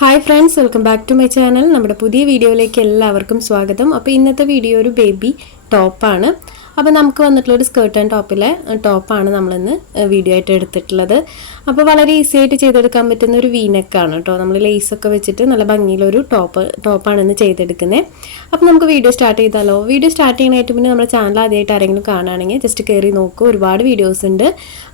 Hi friends welcome back to my channel നമ്മുടെ പുതിയ വീഡിയോയിലേക്ക് എല്ലാവർക്കും സ്വാഗതം. അപ്പോൾ ഇന്നത്തെ വീഡിയോ ഒരു ബേബി ടോപ്പാണ് അപ്പോൾ നമുക്ക് വന്നിട്ടുള്ള ഒരു സ്കേർട്ട് ആൻഡ് ടോപ്പിലെ ടോപ്പാണ് നമ്മളിന്ന് വീഡിയോ ആയിട്ട് എടുത്തിട്ടുള്ളത്. അപ്പോൾ വളരെ ഈസി ആയിട്ട് ചെയ്തെടുക്കാൻ പറ്റുന്ന ഒരു വീനെക്കാണ് കേട്ടോ നമ്മൾ ലേസൊക്കെ വെച്ചിട്ട് നല്ല ഭംഗിയിലൊരു ടോപ്പ് ടോപ്പാണ് ഇന്ന് ചെയ്തെടുക്കുന്നത് അപ്പോൾ നമുക്ക് വീഡിയോ സ്റ്റാർട്ട് ചെയ്താലോ? വീഡിയോ സ്റ്റാർട്ട് ഏറ്റവും പിന്നെ നമ്മുടെ ചാനൽ ആദ്യമായിട്ട് ആരെങ്കിലും കാണുകയാണെങ്കിൽ ജസ്റ്റ് കയറി നോക്കൂ. ഒരുപാട് വീഡിയോസ് ഉണ്ട്.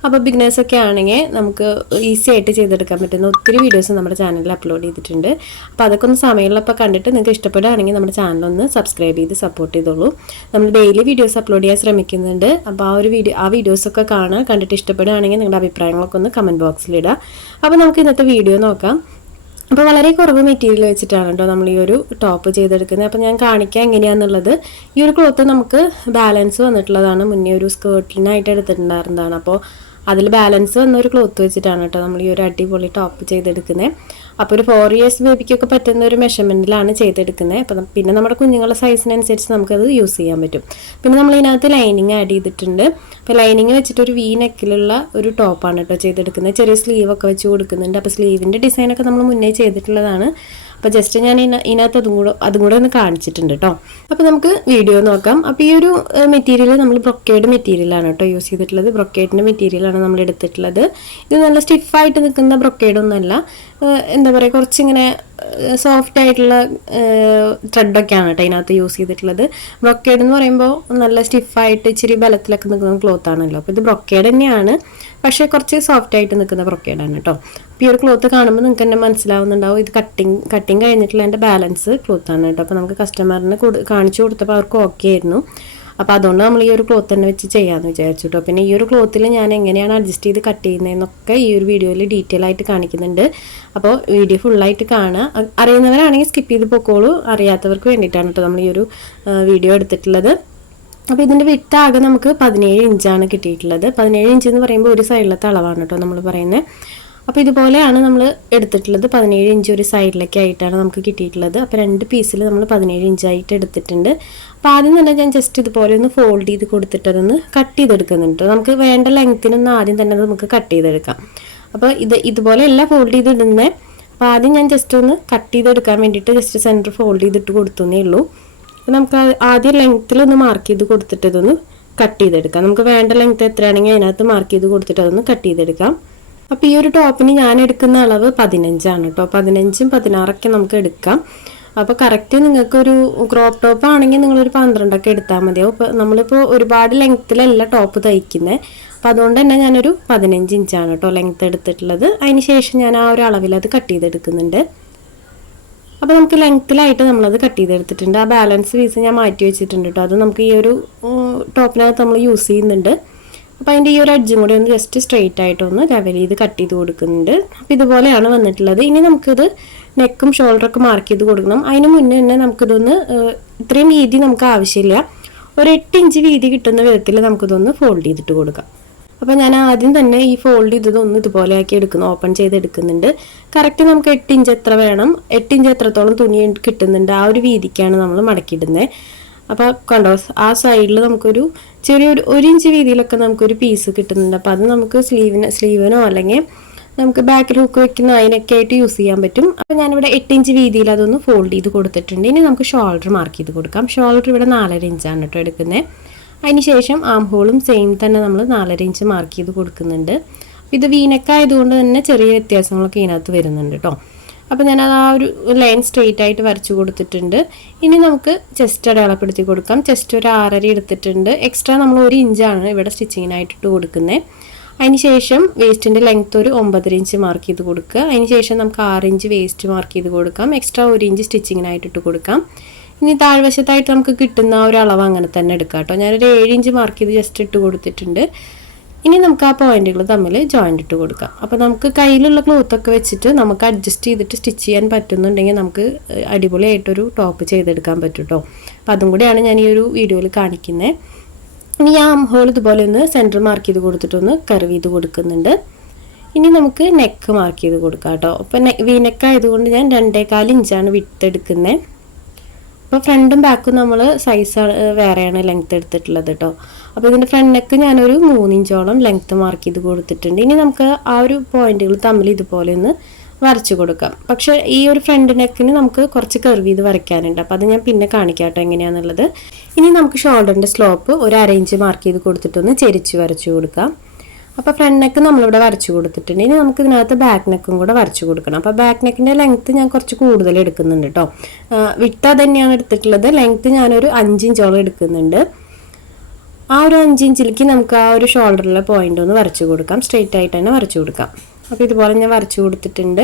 അപ്പോൾ ബിഗ്നേഴ്സ് ഒക്കെ ആണെങ്കിൽ നമുക്ക് ഈസി ആയിട്ട് ചെയ്തെടുക്കാൻ പറ്റുന്ന ഒത്തിരി വീഡിയോസ് നമ്മുടെ ചാനലിൽ അപ്ലോഡ് ചെയ്തിട്ടുണ്ട്. അപ്പോൾ അതൊക്കെ ഒന്ന് സമയമുള്ളപ്പോൾ കണ്ടിട്ട് നിങ്ങൾക്ക് ഇഷ്ടപ്പെടുകയാണെങ്കിൽ നമ്മുടെ ചാനൽ ഒന്ന് സബ്സ്ക്രൈബ് ചെയ്ത് സപ്പോർട്ട് ചെയ്തോളൂ. നമ്മൾ ഡെയിലി വീഡിയോസ് അപ്ലോഡ് ചെയ്യാൻ ശ്രമിക്കുന്നുണ്ട്. അപ്പോൾ ആ ഒരു വീഡിയോ ആ വീഡിയോസൊക്കെ കാണുക കണ്ടിട്ട് ഇഷ്ടപ്പെടുകയാണെങ്കിൽ നിങ്ങളുടെ അഭിപ്രായങ്ങളൊക്കെ ഒന്ന് കമന്റ് ബോക്സിലിടുക അപ്പോൾ നമുക്ക് ഇന്നത്തെ വീഡിയോ നോക്കാം. അപ്പോൾ വളരെ കുറവ് മെറ്റീരിയൽ വെച്ചിട്ടാണ് കേട്ടോ നമ്മൾ ഈ ഒരു ടോപ്പ് ചെയ്തെടുക്കുന്നത്. അപ്പോൾ ഞാൻ കാണിക്കാം എങ്ങനെയാണെന്നുള്ളത് ഈ ഒരു ക്ലോത്ത് നമുക്ക് ബാലൻസ് വന്നിട്ടുള്ളതാണ്. മുന്നേ ഒരു സ്കേർട്ടിനായിട്ട് എടുത്തിട്ടുണ്ടായിരുന്നതാണ്. അപ്പോൾ അതിൽ ബാലൻസ് വന്ന ഒരു ക്ലോത്ത് വെച്ചിട്ടാണ് കേട്ടോ നമ്മൾ ഈ ഒരു അടിപൊളി ടോപ്പ് ചെയ്തെടുക്കുന്നത് അപ്പോൾ ഒരു ഫോർ ഇയേഴ്സ് ബേബിക്കൊക്കെ പറ്റുന്ന ഒരു മെഷർമെന്റിലാണ് ചെയ്തെടുക്കുന്നത് അപ്പം പിന്നെ നമ്മുടെ കുഞ്ഞുങ്ങളുടെ സൈസിനനുസരിച്ച് നമുക്കത് യൂസ് ചെയ്യാൻ പറ്റും. പിന്നെ നമ്മൾ ഇതിനകത്ത് ലൈനിങ് ആഡ് ചെയ്തിട്ടുണ്ട്. അപ്പോൾ ലൈനിങ് വെച്ചിട്ട് ഒരു വി നെക്കിലുള്ള ഒരു ടോപ്പാണ് കേട്ടോ ചെയ്തെടുക്കുന്നത് ചെറിയ സ്ലീവൊക്കെ വെച്ച് കൊടുക്കുന്നുണ്ട്. അപ്പോൾ സ്ലീവിന്റെ ഡിസൈനൊക്കെ നമ്മൾ മുന്നേ ചെയ്തിട്ടുള്ളതാണ്. അപ്പോൾ ജസ്റ്റ് ഞാൻ ഇതിനകത്ത് അതും കൂടെ അതും കൂടെ ഒന്ന് കാണിച്ചിട്ടുണ്ട് കേട്ടോ അപ്പോൾ നമുക്ക് വീഡിയോ നോക്കാം. അപ്പോൾ ഈ ഒരു മെറ്റീരിയൽ നമ്മൾ ബ്രൊക്കേഡ് മെറ്റീരിയലാണ് കേട്ടോ യൂസ് ചെയ്തിട്ടുള്ളത്. ബ്രൊക്കേഡിന്റെ മെറ്റീരിയലാണ് നമ്മൾ എടുത്തിട്ടുള്ളത്. ഇത് നല്ല സ്റ്റിഫായിട്ട് നിൽക്കുന്ന ബ്രൊക്കേഡൊന്നുമല്ല എന്താ പറയുക കുറച്ചിങ്ങനെ സോഫ്റ്റ് ആയിട്ടുള്ള ത്രെഡൊക്കെയാണ് കേട്ടോ ഇതിനകത്ത് യൂസ് ചെയ്തിട്ടുള്ളത്. ബ്രൊക്കേഡ് എന്ന് പറയുമ്പോൾ നല്ല സ്റ്റിഫായിട്ട് ഇച്ചിരി ബലത്തിലൊക്കെ നിൽക്കുന്ന ക്ലോത്ത് ആണല്ലോ. അപ്പോൾ ഇത് ബ്രൊക്കേഡ് തന്നെയാണ്. പക്ഷേ കുറച്ച് സോഫ്റ്റ് ആയിട്ട് നിൽക്കുന്ന ബ്രൊക്കേഡാണ് കേട്ടോ ഈ ഒരു ക്ലോത്ത് കാണുമ്പോൾ നിങ്ങൾക്ക് തന്നെ മനസ്സിലാവുന്നുണ്ടാവും. ഇത് കട്ടിങ് കട്ടിങ് കഴിഞ്ഞിട്ടുള്ള എന്റെ ബാലൻസ് ക്ലോത്താണ് കേട്ടോ. അപ്പോൾ നമുക്ക് കസ്റ്റമറിന് കാണിച്ചു കൊടുത്തപ്പോൾ അവർക്ക് ഓക്കെ ആയിരുന്നു. അപ്പോൾ അതുകൊണ്ട് നമ്മൾ ഈ ഒരു ക്ലോത്ത് തന്നെ വെച്ച് ചെയ്യാമെന്ന് വിചാരിച്ചു കേട്ടോ. പിന്നെ ഈ ഒരു ക്ലോത്തിൽ ഞാൻ എങ്ങനെയാണ് അഡ്ജസ്റ്റ് ചെയ്ത് കട്ട് ചെയ്യുന്നതെന്നൊക്കെ ഈ ഒരു വീഡിയോയിൽ ഡീറ്റെയിൽ ആയിട്ട് കാണിക്കുന്നുണ്ട്. അപ്പോൾ വീഡിയോ ഫുള്ളായിട്ട് കാണുക അറിയുന്നവരാണെങ്കിൽ സ്കിപ്പ് ചെയ്ത് പൊക്കോളൂ. അറിയാത്തവർക്ക് വേണ്ടിയിട്ടാണ് കേട്ടോ നമ്മൾ ഈ ഒരു വീഡിയോ എടുത്തിട്ടുള്ളത്. അപ്പോൾ ഇതിന്റെ വിട്ടാകെ നമുക്ക് പതിനേഴ് ഇഞ്ചാണ് കിട്ടിയിട്ടുള്ളത്. പതിനേഴ് ഇഞ്ച് എന്ന് പറയുമ്പോൾ ഒരു സൈഡിലത്തെ അളവാണ് കേട്ടോ നമ്മൾ പറയുന്നത് അപ്പോൾ ഇതുപോലെയാണ് നമ്മൾ എടുത്തിട്ടുള്ളത്. പതിനേഴ് ഇഞ്ച് ഒരു സൈഡിലൊക്കെ ആയിട്ടാണ് നമുക്ക് കിട്ടിയിട്ടുള്ളത്. അപ്പോൾ രണ്ട് പീസിൽ നമ്മൾ പതിനേഴ് ഇഞ്ചായിട്ട് എടുത്തിട്ടുണ്ട്. അപ്പോൾ ആദ്യം തന്നെ ഞാൻ ജസ്റ്റ് ഇതുപോലെ ഒന്ന് ഫോൾഡ് ചെയ്ത് കൊടുത്തിട്ട് അതൊന്ന് കട്ട് ചെയ്തെടുക്കുന്നുണ്ട് നമുക്ക് വേണ്ട ലെങ്ത്തിനൊന്ന് ആദ്യം തന്നെ നമുക്ക് കട്ട് ചെയ്തെടുക്കാം. അപ്പോൾ ഇത് ഇതുപോലെ എല്ലാം ഫോൾഡ് ചെയ്തിടുന്നത് അപ്പോൾ ആദ്യം ഞാൻ ജസ്റ്റ് ഒന്ന് കട്ട് ചെയ്തെടുക്കാൻ വേണ്ടിയിട്ട് ജസ്റ്റ് സെന്റർ ഫോൾഡ് ചെയ്തിട്ട് കൊടുത്തുന്നേ ഉള്ളൂ. അപ്പോൾ നമുക്ക് ആദ്യം ലെങ്ത്തിലൊന്ന് മാർക്ക് ചെയ്ത് കൊടുത്തിട്ട് ഇതൊന്ന് കട്ട് ചെയ്തെടുക്കാം. നമുക്ക് വേണ്ട ലെങ്ത്ത് എത്രയാണെങ്കിൽ അതിനകത്ത് മാർക്ക് ചെയ്ത് കൊടുത്തിട്ട് അതൊന്ന് കട്ട് ചെയ്തെടുക്കാം. അപ്പോൾ ഈ ഒരു ടോപ്പിന് ഞാൻ എടുക്കുന്ന അളവ് പതിനഞ്ചാണ് കേട്ടോ പതിനഞ്ചും പതിനാറൊക്കെ നമുക്ക് എടുക്കാം. അപ്പോൾ കറക്റ്റ് നിങ്ങൾക്കൊരു ക്രോപ്പ് ടോപ്പ് ആണെങ്കിൽ നിങ്ങൾ നിങ്ങളൊരു പന്ത്രണ്ടൊക്കെ എടുത്താൽ മതിയാവും ഇപ്പോൾ നമ്മളിപ്പോൾ ഒരുപാട് ലെങ്ത്തിലല്ല ടോപ്പ് തയ്ക്കുന്നത് അപ്പോൾ അതുകൊണ്ട് തന്നെ ഞാനൊരു പതിനഞ്ച് ഇഞ്ചാണ് കേട്ടോ ലെങ്ത്ത് എടുത്തിട്ടുള്ളത്. അതിന് ശേഷം ഞാൻ ആ ഒരു അളവിൽ അത് കട്ട് ചെയ്തെടുക്കുന്നുണ്ട്. അപ്പോൾ നമുക്ക് ലെങ്ത്തിലായിട്ട് നമ്മളത് കട്ട് ചെയ്തെടുത്തിട്ടുണ്ട്. ആ ബാലൻസ് പീസ് ഞാൻ മാറ്റി വെച്ചിട്ടുണ്ട് കേട്ടോ അത് നമുക്ക് ഈ ഒരു ടോപ്പിനകത്ത് നമ്മൾ യൂസ് ചെയ്യുന്നുണ്ട്. അപ്പോൾ അതിന്റെ ഈ ഒരു അഡ്ജും കൂടി ഒന്ന് ജസ്റ്റ് സ്ട്രെയിറ്റ് ആയിട്ടൊന്ന് ലെവൽ ചെയ്ത് കട്ട് ചെയ്ത് കൊടുക്കുന്നുണ്ട്. അപ്പോൾ ഇതുപോലെയാണ് വന്നിട്ടുള്ളത്. ഇനി നമുക്കിത് നെക്കും ഷോൾഡറൊക്കെ മാർക്ക് ചെയ്ത് കൊടുക്കണം. അതിന് മുന്നേ തന്നെ നമുക്കിതൊന്ന് ഇത്രയും വീതി നമുക്ക് ആവശ്യമില്ല. ഒരു എട്ട് ഇഞ്ച് വീതി കിട്ടുന്ന വിധത്തിൽ നമുക്കിതൊന്ന് ഫോൾഡ് ചെയ്തിട്ട് കൊടുക്കാം. അപ്പോൾ ഞാൻ ആദ്യം തന്നെ ഈ ഫോൾഡ് ചെയ്തതൊന്ന് ഇതുപോലെ ആക്കി എടുക്കുന്നു. ഓപ്പൺ ചെയ്ത് എടുക്കുന്നുണ്ട്. കറക്റ്റ് നമുക്ക് എട്ട് ഇഞ്ച് എത്ര വേണം? എട്ട് ഇഞ്ച് എത്രത്തോളം തുണി കിട്ടുന്നുണ്ട്? ആ ഒരു വീതിക്കാണ് നമ്മൾ മടക്കിയിടുന്നത്. അപ്പോൾ കണ്ടോ ആ സൈഡിൽ നമുക്കൊരു ചെറിയൊരു ഒരു ഇഞ്ച് വീതിയിലൊക്കെ നമുക്കൊരു പീസ് കിട്ടുന്നുണ്ട്. അപ്പോൾ അത് നമുക്ക് സ്ലീവിന് സ്ലീവിനോ അല്ലെങ്കിൽ നമുക്ക് ബാക്കിൽ ഹുക്ക് വെക്കുന്ന അതിനൊക്കെ ആയിട്ട് യൂസ് ചെയ്യാൻ പറ്റും. അപ്പോൾ ഞാനിവിടെ എട്ട് ഇഞ്ച് വീതിയിൽ അതൊന്ന് ഫോൾഡ് ചെയ്ത് കൊടുത്തിട്ടുണ്ട്. ഇനി നമുക്ക് ഷോൾഡർ മാർക്ക് ചെയ്ത് കൊടുക്കാം. ഷോൾഡർ ഇവിടെ നാലര ഇഞ്ചാണ് കേട്ടോ എടുക്കുന്നത് അതിന് ശേഷം ആം ഹോളും സെയിം തന്നെ നമ്മൾ നാലര ഇഞ്ച് മാർക്ക് ചെയ്ത് കൊടുക്കുന്നുണ്ട്. ഇത് വീനക്കായതുകൊണ്ട് തന്നെ ചെറിയ വ്യത്യാസങ്ങളൊക്കെ ഇതിനകത്ത് വരുന്നുണ്ട് കേട്ടോ അപ്പോൾ ഞാൻ ആ ഒരു ലൈൻ സ്ട്രെയിറ്റ് ആയിട്ട് വരച്ചു കൊടുത്തിട്ടുണ്ട്. ഇനി നമുക്ക് ചെസ്റ്റ് അടയാളപ്പെടുത്തി കൊടുക്കാം. ചെസ്റ്റ് ഒരു ആറര എടുത്തിട്ടുണ്ട്. എക്സ്ട്രാ നമ്മൾ ഒരു ഇഞ്ചാണ് ഇവിടെ സ്റ്റിച്ചിങ്ങിനായിട്ടിട്ട് കൊടുക്കുന്നത് അതിന് ശേഷം വേസ്റ്റിന്റെ ലെങ്ത് ഒരു ഒമ്പതര ഇഞ്ച് മാർക്ക് ചെയ്ത് കൊടുക്കുക. അതിനുശേഷം നമുക്ക് ആറ് ഇഞ്ച് വേസ്റ്റ് മാർക്ക് ചെയ്ത് കൊടുക്കാം. എക്സ്ട്രാ ഒരു ഇഞ്ച് സ്റ്റിച്ചിങ്ങിനായിട്ട് ഇട്ട് കൊടുക്കാം. ഇനി താഴ്വശത്തായിട്ട് നമുക്ക് കിട്ടുന്ന ഒരു അളവ് അങ്ങനെ തന്നെ എടുക്കാം കേട്ടോ. ഞാനൊരു ഏഴ് ഇഞ്ച് മാർക്ക് ചെയ്ത് ജസ്റ്റ് ഇട്ട് കൊടുത്തിട്ടുണ്ട്. ഇനി നമുക്ക് ആ പോയിന്റുകൾ തമ്മിൽ ജോയിന്റ് ഇട്ട് കൊടുക്കാം. അപ്പോൾ നമുക്ക് കയ്യിലുള്ള ക്ലോത്തൊക്കെ വെച്ചിട്ട് നമുക്ക് അഡ്ജസ്റ്റ് ചെയ്തിട്ട് സ്റ്റിച്ച് ചെയ്യാൻ പറ്റുന്നുണ്ടെങ്കിൽ നമുക്ക് അടിപൊളിയായിട്ടൊരു ടോപ്പ് ചെയ്തെടുക്കാൻ പറ്റും കേട്ടോ അപ്പോൾ അതും കൂടിയാണ് ഞാൻ ഈ ഒരു വീഡിയോയിൽ കാണിക്കുന്നത് ഇനി ആ ഹോൾ ഇതുപോലെ ഒന്ന് സെന്റർ മാർക്ക് ചെയ്ത് കൊടുത്തിട്ടൊന്ന് കർവ് ചെയ്ത് കൊടുക്കുന്നുണ്ട്. ഇനി നമുക്ക് നെക്ക് മാർക്ക് ചെയ്ത് കൊടുക്കാം കേട്ടോ അപ്പോൾ വി നെക്ക് ആയതുകൊണ്ട് ഞാൻ രണ്ടേകാൽ ഇഞ്ചാണ് വിട്ട് എടുക്കുന്നത് അപ്പോൾ ഫ്രണ്ടും ബാക്കും നമ്മൾ സൈസ് വേറെയാണ് ലെങ്ത്ത് എടുത്തിട്ടുള്ളത് കേട്ടോ അപ്പോൾ ഇതിന്റെ ഫ്രണ്ട് നെക്ക് ഞാനൊരു മൂന്നിഞ്ചോളം ലെങ്ത്ത് മാർക്ക് ചെയ്ത് കൊടുത്തിട്ടുണ്ട്. ഇനി നമുക്ക് ആ ഒരു പോയിന്റുകൾ തമ്മിൽ ഇതുപോലെ ഒന്ന് വരച്ചു കൊടുക്കാം. പക്ഷെ ഈ ഒരു ഫ്രണ്ട് നെക്കിന് നമുക്ക് കുറച്ച് കർവ് ചെയ്ത് വരയ്ക്കാനുണ്ട്. അപ്പോൾ അത് ഞാൻ പിന്നെ കാണിക്കാം കേട്ടോ എങ്ങനെയാണെന്നുള്ളത് ഇനി നമുക്ക് ഷോൾഡറിന്റെ സ്ലോപ്പ് ഒരു അരയിഞ്ച് മാർക്ക് ചെയ്ത് കൊടുത്തിട്ടൊന്ന് ചെരിച്ച് വരച്ചു കൊടുക്കാം. അപ്പോൾ ഫ്രണ്ട് നെക്ക് നമ്മളിവിടെ വരച്ചു കൊടുത്തിട്ടുണ്ട്. ഇനി നമുക്ക് ഇതിനകത്ത് ബാക്ക് നെക്കും കൂടെ വരച്ചു കൊടുക്കണം. അപ്പോൾ ബാക്ക് നെക്കിന്റെ ലെങ്ത്ത് ഞാൻ കുറച്ച് കൂടുതൽ എടുക്കുന്നുണ്ട് കേട്ടോ വിട്ട തന്നെയാണ് എടുത്തിട്ടുള്ളത്. ലെങ്ത്ത് ഞാനൊരു അഞ്ചിഞ്ചോളം എടുക്കുന്നുണ്ട്. ആ ഒരു അഞ്ച് ഇഞ്ചിലേക്ക് നമുക്ക് ആ ഒരു ഷോൾഡറിലെ പോയിന്റ് ഒന്ന് വരച്ചു കൊടുക്കാം. സ്ട്രെയിറ്റ് ആയിട്ട് തന്നെ വരച്ചു കൊടുക്കാം. അപ്പോൾ ഇതുപോലെ ഞാൻ വരച്ചു കൊടുത്തിട്ടുണ്ട്.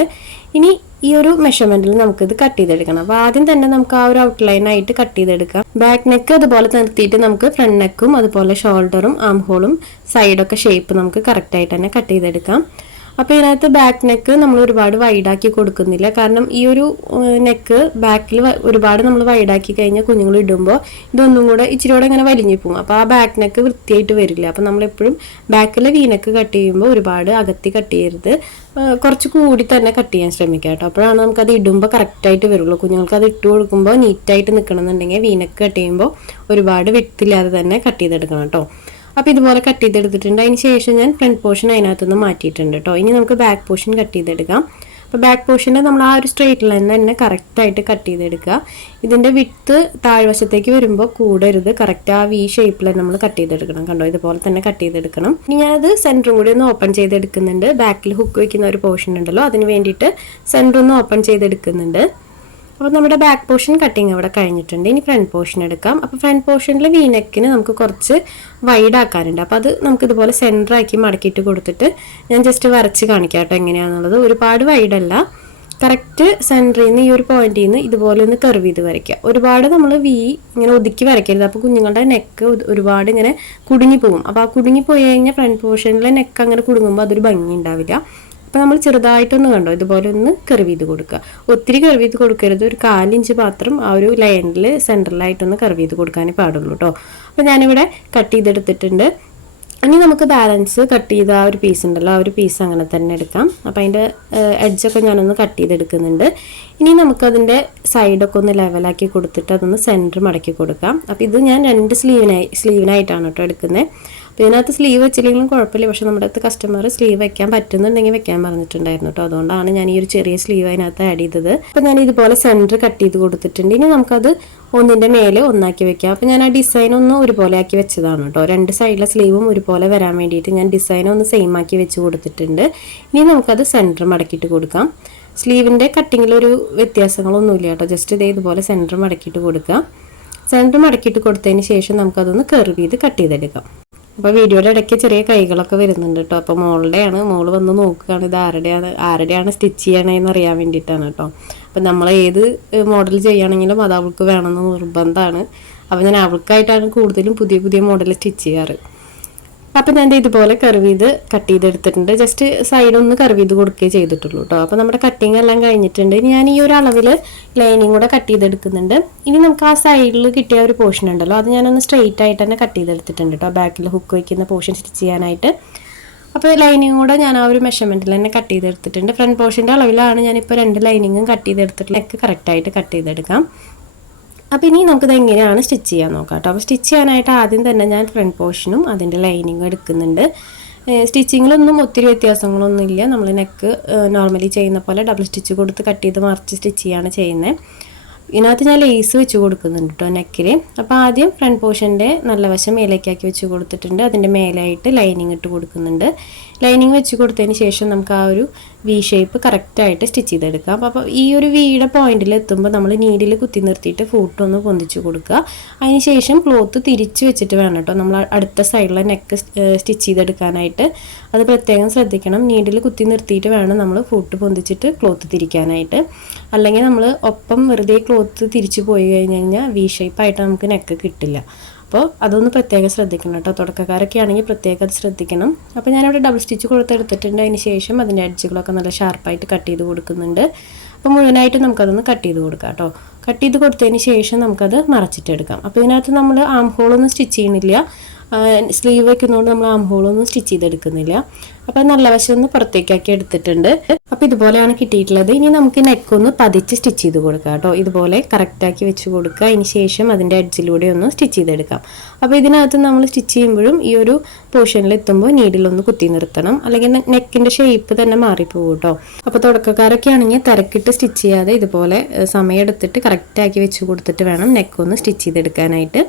ഇനി ഈ ഒരു മെഷർമെന്റിൽ നമുക്കിത് കട്ട് ചെയ്തെടുക്കണം. അപ്പോൾ ആദ്യം തന്നെ നമുക്ക് ആ ഒരു ഔട്ട്ലൈൻ ആയിട്ട് കട്ട് ചെയ്തെടുക്കാം. ബാക്ക് നെക്ക് അതുപോലെ നിർത്തിയിട്ട് നമുക്ക് ഫ്രണ്ട് നെക്കും അതുപോലെ ഷോൾഡറും ആം ഹോളും സൈഡൊക്കെ ഷേപ്പ് നമുക്ക് കറക്റ്റായിട്ട് തന്നെ കട്ട് ചെയ്തെടുക്കാം. അപ്പോൾ ഇതിനകത്ത് ബാക്ക് നെക്ക് നമ്മൾ ഒരുപാട് വൈഡാക്കി കൊടുക്കുന്നില്ല. കാരണം ഈ ഒരു നെക്ക് ബാക്കിൽ ഒരുപാട് നമ്മൾ വൈഡാക്കി കഴിഞ്ഞാൽ കുഞ്ഞുങ്ങൾ ഇടുമ്പോൾ ഇതൊന്നും കൂടെ ഇച്ചിരി കൂടെ ഇങ്ങനെ വലിഞ്ഞു പോകും. അപ്പോൾ ആ ബാക്ക് നെക്ക് വൃത്തിയായിട്ട് വരില്ല. അപ്പോൾ നമ്മളെപ്പോഴും ബാക്കിലെ വീനക്ക് കട്ട് ചെയ്യുമ്പോൾ ഒരുപാട് അകത്തി കട്ട് ചെയ്യരുത്. കുറച്ച് കൂടി തന്നെ കട്ട് ചെയ്യാൻ ശ്രമിക്കുക കേട്ടോ. അപ്പോഴാണ് നമുക്കത് ഇടുമ്പോൾ കറക്റ്റായിട്ട് വരുള്ളൂ. കുഞ്ഞുങ്ങൾക്ക് അത് ഇട്ട് കൊടുക്കുമ്പോൾ നീറ്റായിട്ട് നിൽക്കണമെന്നുണ്ടെങ്കിൽ വീനക്ക് കട്ട് ചെയ്യുമ്പോൾ ഒരുപാട് വെട്ടില്ലാതെ തന്നെ കട്ട് ചെയ്തെടുക്കണം കേട്ടോ. അപ്പോൾ ഇതുപോലെ കട്ട് ചെയ്തെടുത്തിട്ടുണ്ട്. അതിന് ശേഷം ഞാൻ ഫ്രണ്ട് പോർഷൻ അതിനകത്തുനിന്ന് മാറ്റിയിട്ടുണ്ട് കേട്ടോ ഇനി നമുക്ക് ബാക്ക് പോർഷൻ കട്ട് ചെയ്തെടുക്കാം. അപ്പോൾ ബാക്ക് പോർഷനെ നമ്മൾ ആ ഒരു സ്ട്രെയിറ്റ് ലൈൻ തന്നെ കറക്റ്റായിട്ട് കട്ട് ചെയ്തെടുക്കുക. ഇതിന്റെ വിത്ത് താഴ്വശത്തേക്ക് വരുമ്പോൾ കൂടരുത്. കറക്റ്റ് ആ വി ഷേപ്പിൽ നമ്മൾ കട്ട് ചെയ്തെടുക്കണം കണ്ടോ? ഇതുപോലെ തന്നെ കട്ട് ചെയ്തെടുക്കണം. ഇനി ഞാനത് സെന്ററും കൂടി ഒന്ന് ഓപ്പൺ ചെയ്തെടുക്കുന്നുണ്ട്. ബാക്കിൽ ഹുക്ക് വയ്ക്കുന്ന ഒരു പോർഷൻ ഉണ്ടല്ലോ അതിന് വേണ്ടിയിട്ട് സെന്റർ ഒന്ന് ഓപ്പൺ ചെയ്തെടുക്കുന്നുണ്ട്. അപ്പോൾ നമ്മുടെ ബാക്ക് പോർഷൻ കട്ടിങ് അവിടെ കഴിഞ്ഞിട്ടുണ്ട്. ഇനി ഫ്രണ്ട് പോർഷൻ എടുക്കാം. അപ്പോൾ ഫ്രണ്ട് പോർഷനിൽ വീനെക്കിന് നമുക്ക് കുറച്ച് വൈഡ് ആക്കാനുണ്ട്. അപ്പോൾ അത് നമുക്ക് ഇതുപോലെ സെന്റർ ആക്കി മടക്കിയിട്ട് കൊടുത്തിട്ട് ഞാൻ ജസ്റ്റ് വരച്ച് കാണിക്കാം കേട്ടോ എങ്ങനെയാണെന്നുള്ളത് ഒരുപാട് വൈഡല്ല കറക്റ്റ് സെന്ററിൽ നിന്ന് ഈ ഒരു പോയിന്റിൽ നിന്ന് ഇതുപോലെ ഒന്ന് കർവ് ചെയ്ത് വരയ്ക്കുക ഒരുപാട് നമ്മൾ വി ഇങ്ങനെ ഒതുക്കി വരയ്ക്കരുത്. അപ്പോൾ കുഞ്ഞുങ്ങളുടെ നെക്ക് ഒരുപാട് ഇങ്ങനെ കുടുങ്ങി പോകും. അപ്പോൾ ആ കുടുങ്ങി പോയി കഴിഞ്ഞാൽ ഫ്രണ്ട് പോർഷനിലെ നെക്ക് അങ്ങനെ കുടുങ്ങുമ്പോൾ അതൊരു ഭംഗി ഉണ്ടാവില്ല. അപ്പോൾ നമ്മൾ ചെറുതായിട്ടൊന്ന് കണ്ടോ? ഇതുപോലെ ഒന്ന് കർവ് ചെയ്ത് കൊടുക്കുക. ഒത്തിരി കർവ് ചെയ്ത് കൊടുക്കരുത്. ഒരു കാലിഞ്ച് മാത്രം ആ ഒരു ലൈനിൽ സെന്ററിലായിട്ടൊന്ന് കർവ് ചെയ്ത് കൊടുക്കാനേ പാടുള്ളൂ കേട്ടോ അപ്പോൾ ഞാനിവിടെ കട്ട് ചെയ്തെടുത്തിട്ടുണ്ട്. ഇനി നമുക്ക് ബാലൻസ് കട്ട് ചെയ്ത ആ ഒരു പീസ് ഉണ്ടല്ലോ ആ ഒരു പീസ് അങ്ങനെ തന്നെ എടുക്കാം. അപ്പം അതിന്റെ എഡ്ജൊക്കെ ഞാനൊന്ന് കട്ട് ചെയ്തെടുക്കുന്നുണ്ട്. ഇനി നമുക്കതിന്റെ സൈഡൊക്കെ ഒന്ന് ലെവലാക്കി കൊടുത്തിട്ട് അതൊന്ന് സെന്റർ മടക്കി കൊടുക്കാം. അപ്പോൾ ഇത് ഞാൻ രണ്ട് സ്ലീവിനായി സ്ലീവിനായിട്ടാണ് കേട്ടോ എടുക്കുന്നത് അപ്പോൾ ഇതിനകത്ത് സ്ലീവ് വെച്ചില്ലെങ്കിലും കുഴപ്പമില്ല. പക്ഷേ നമ്മുടെ അടുത്ത് കസ്റ്റമർ സ്ലീവ് വെക്കാൻ പറ്റുന്നുണ്ടെങ്കിൽ വെക്കാൻ പറഞ്ഞിട്ടുണ്ടായിരുന്നു കേട്ടോ. അതുകൊണ്ടാണ് ഞാൻ ഈ ഒരു ചെറിയ സ്ലീവ് അതിനകത്ത് ആഡ് ചെയ്തത്. അപ്പോൾ ഞാൻ ഇതുപോലെ സെന്റർ കട്ട് ചെയ്ത് കൊടുത്തിട്ടുണ്ട്. ഇനി നമുക്കത് ഒന്നിന്റെ മേലെ ഒന്നാക്കി വെക്കാം. അപ്പോൾ ഞാൻ ആ ഡിസൈൻ ഒന്ന് ഒരുപോലെ ആക്കി വെച്ചതാണ് കേട്ടോ. രണ്ട് സൈഡിലെ സ്ലീവും ഒരുപോലെ വരാൻ വേണ്ടിയിട്ട് ഞാൻ ഡിസൈൻ ഒന്ന് സെയിം ആക്കി വെച്ച് കൊടുത്തിട്ടുണ്ട്. ഇനി നമുക്കത് സെന്റർ മടക്കിയിട്ട് കൊടുക്കാം. സ്ലീവിന്റെ കട്ടിങ്ങിലൊരു വ്യത്യാസങ്ങളൊന്നുമില്ല കേട്ടോ. ജസ്റ്റ് ഇതേ ഇതുപോലെ സെന്റർ മടക്കിയിട്ട് കൊടുക്കുക സെന്റർ മടക്കിയിട്ട് കൊടുത്തതിന് ശേഷം നമുക്കതൊന്ന് കർവ് ചെയ്ത് കട്ട് ചെയ്തെടുക്കാം. അപ്പോൾ വീഡിയോയുടെ ഇടയ്ക്ക് ചെറിയ കൈകളൊക്കെ വരുന്നുണ്ട് കേട്ടോ. അപ്പോൾ മോളുടെയാണ്. മോൾ വന്ന് നോക്കുകയാണ് ഇത് ആരുടെയാണ് ആരുടെയാണ് സ്റ്റിച്ച് ചെയ്യണതെന്ന് അറിയാൻ വേണ്ടിയിട്ടാണ് കേട്ടോ. അപ്പം നമ്മൾ ഏത് മോഡൽ ചെയ്യുകയാണെങ്കിലും അത് അവൾക്ക് വേണമെന്ന് നിർബന്ധമാണ്. അപ്പോൾ ഞാൻ അവൾക്കായിട്ടാണ് കൂടുതലും പുതിയ പുതിയ മോഡൽ സ്റ്റിച്ച് ചെയ്യാറ്. അപ്പം ഞാൻ ഇതുപോലെ കർവ് ചെയ്ത് കട്ട് ചെയ്തെടുത്തിട്ടുണ്ട്. ജസ്റ്റ് സൈഡ് ഒന്ന് കർവ് ചെയ്ത് കൊടുക്കുകയേ ചെയ്തിട്ടുള്ളൂ കേട്ടോ അപ്പോൾ നമ്മുടെ കട്ടിങ് എല്ലാം കഴിഞ്ഞിട്ടുണ്ട്. ഇനി ഞാൻ ഈ ഒരു അളവിൽ ലൈനിങ് കൂടെ കട്ട് ചെയ്തെടുക്കുന്നുണ്ട്. ഇനി നമുക്ക് ആ സൈഡിൽ കിട്ടിയ ഒരു പോർഷൻ ഉണ്ടല്ലോ. അത് ഞാനൊന്ന് സ്ട്രെയിറ്റ് ആയിട്ട് തന്നെ കട്ട് ചെയ്തെടുത്തിട്ടുണ്ട് കേട്ടോ ബാക്കിൽ ഹുക്ക് വയ്ക്കുന്ന പോർഷൻ സ്റ്റിച്ച് ചെയ്യാനായിട്ട്. അപ്പോൾ ലൈനിങ് കൂടെ ഞാൻ ആ ഒരു മെഷർമെന്റിൽ തന്നെ കട്ട് ചെയ്തെടുത്തിട്ടുണ്ട്. ഫ്രണ്ട് പോർഷന്റെ അളവിലാണ് ഞാനിപ്പോൾ രണ്ട് ലൈനിങ്ങും കട്ട് ചെയ്തെടുത്തിട്ട് നെക്ക് കറക്റ്റായിട്ട് കട്ട് ചെയ്തെടുക്കാം. അപ്പോൾ ഇനി നമുക്കിത് എങ്ങനെയാണ് സ്റ്റിച്ച് ചെയ്യാൻ നോക്കാം കേട്ടോ. അപ്പോൾ സ്റ്റിച്ച് ചെയ്യാനായിട്ട് ആദ്യം തന്നെ ഞാൻ ഫ്രണ്ട് പോർഷനും അതിന്റെ ലൈനിങ്ങും എടുക്കുന്നുണ്ട്. സ്റ്റിച്ചിങ്ങിലൊന്നും ഒത്തിരി വ്യത്യാസങ്ങളൊന്നും ഇല്ല നമ്മൾ നെക്ക് നോർമലി ചെയ്യുന്ന പോലെ ഡബിൾ സ്റ്റിച്ച് കൊടുത്ത് കട്ട് ചെയ്ത് മറിച്ച് സ്റ്റിച്ച് ചെയ്യാണ് ചെയ്യുന്നത് ഇതിനകത്ത് ഞാൻ ലേസ് വെച്ച് കൊടുക്കുന്നുണ്ട് കേട്ടോ നെക്കിൽ അപ്പോൾ ആദ്യം ഫ്രണ്ട് പോർഷന്റെ നല്ല വശം മേലേക്കാക്കി വെച്ച് കൊടുത്തിട്ടുണ്ട്. അതിന്റെ മേലായിട്ട് ലൈനിങ് ഇട്ട് കൊടുക്കുന്നുണ്ട്. ലൈനിങ് വെച്ച് കൊടുത്തതിന് ശേഷം നമുക്ക് ആ ഒരു വി ഷേപ്പ് കറക്റ്റായിട്ട് സ്റ്റിച്ച് ചെയ്തെടുക്കാം. അപ്പോൾ ഈ ഒരു വിയുടെ പോയിന്റിൽ എത്തുമ്പോൾ നമ്മൾ നീഡിൽ കുത്തി നിർത്തിയിട്ട് ഫൂട്ട് ഒന്ന് പൊന്തിച്ചു കൊടുക്കുക. അതിന് ശേഷം ക്ലോത്ത് തിരിച്ച് വെച്ചിട്ട് വേണം കേട്ടോ. നമ്മൾ അടുത്ത സൈഡിലെ നെക്ക് സ്റ്റിച്ച് ചെയ്തെടുക്കാനായിട്ട്. അത് പ്രത്യേകം ശ്രദ്ധിക്കണം. നീഡിൽ കുത്തി നിർത്തിയിട്ട് വേണം നമ്മൾ ഫൂട്ട് പൊന്തിച്ചിട്ട് ക്ലോത്ത് തിരിക്കാനായിട്ട്. അല്ലെങ്കിൽ നമ്മൾ ഒപ്പം വെറുതെ ക്ലോത്ത് തിരിച്ചു പോയി കഴിഞ്ഞ് കഴിഞ്ഞാൽ വി ഷേപ്പായിട്ട് നമുക്ക് നെക്ക് കിട്ടില്ല. അപ്പോൾ അതൊന്ന് പ്രത്യേകം ശ്രദ്ധിക്കണം കേട്ടോ. തുടക്കക്കാരൊക്കെ ആണെങ്കിൽ പ്രത്യേകം അത് ശ്രദ്ധിക്കണം. അപ്പോൾ ഞാനിവിടെ ഡബിൾ സ്റ്റിച്ച് കൊടുത്തെടുത്തിട്ടുണ്ട് അതിന് ശേഷം അതിന്റെ അഡ്ജുകളൊക്കെ നല്ല ഷാർപ്പായിട്ട് കട്ട് ചെയ്ത് കൊടുക്കുന്നുണ്ട്. അപ്പോൾ മുഴുവനായിട്ട് നമുക്കതൊന്ന് കട്ട് ചെയ്ത് കൊടുക്കാം കേട്ടോ. കട്ട് ചെയ്ത് കൊടുത്തതിന് ശേഷം നമുക്കത് മറച്ചിട്ടെടുക്കാം അപ്പോൾ ഇതിനകത്ത് നമ്മൾ ആം ഹോളൊന്നും സ്റ്റിച്ച് ചെയ്യുന്നില്ല. സ്ലീവ് വെക്കുന്നതുകൊണ്ട് നമ്മൾ ആം ഹോളൊന്നും സ്റ്റിച്ച് ചെയ്തെടുക്കുന്നില്ല. അപ്പോൾ നല്ല വശം ഒന്ന് പുറത്തേക്കാക്കി എടുത്തിട്ടുണ്ട്. അപ്പോൾ ഇതുപോലെയാണ് കിട്ടിയിട്ടുള്ളത്. ഇനി നമുക്ക് നെക്ക് ഒന്ന് പതിച്ച് സ്റ്റിച്ച് ചെയ്ത് കൊടുക്കാം കേട്ടോ. ഇതുപോലെ കറക്റ്റാക്കി വെച്ച് കൊടുക്കുക. അതിന് ശേഷം അതിന്റെ എഡ്ജിലൂടെ ഒന്ന് സ്റ്റിച്ച് ചെയ്തെടുക്കാം. അപ്പോൾ ഇതിനകത്ത് നമ്മൾ സ്റ്റിച്ച് ചെയ്യുമ്പോഴും ഈ ഒരു പോർഷനിൽ എത്തുമ്പോൾ നീഡിലൊന്ന് കുത്തി നിർത്തണം. അല്ലെങ്കിൽ നെക്കിന്റെ ഷേപ്പ് തന്നെ മാറിപ്പോകും കേട്ടോ. അപ്പോൾ തുടക്കക്കാരൊക്കെ ആണെങ്കിൽ തിരക്കിട്ട് സ്റ്റിച്ച് ചെയ്യാതെ ഇതുപോലെ സമയമെടുത്തിട്ട് കറക്റ്റാക്കി വെച്ച് കൊടുത്തിട്ട് വേണം നെക്ക് ഒന്ന് സ്റ്റിച്ച് ചെയ്തെടുക്കാനായിട്ട്.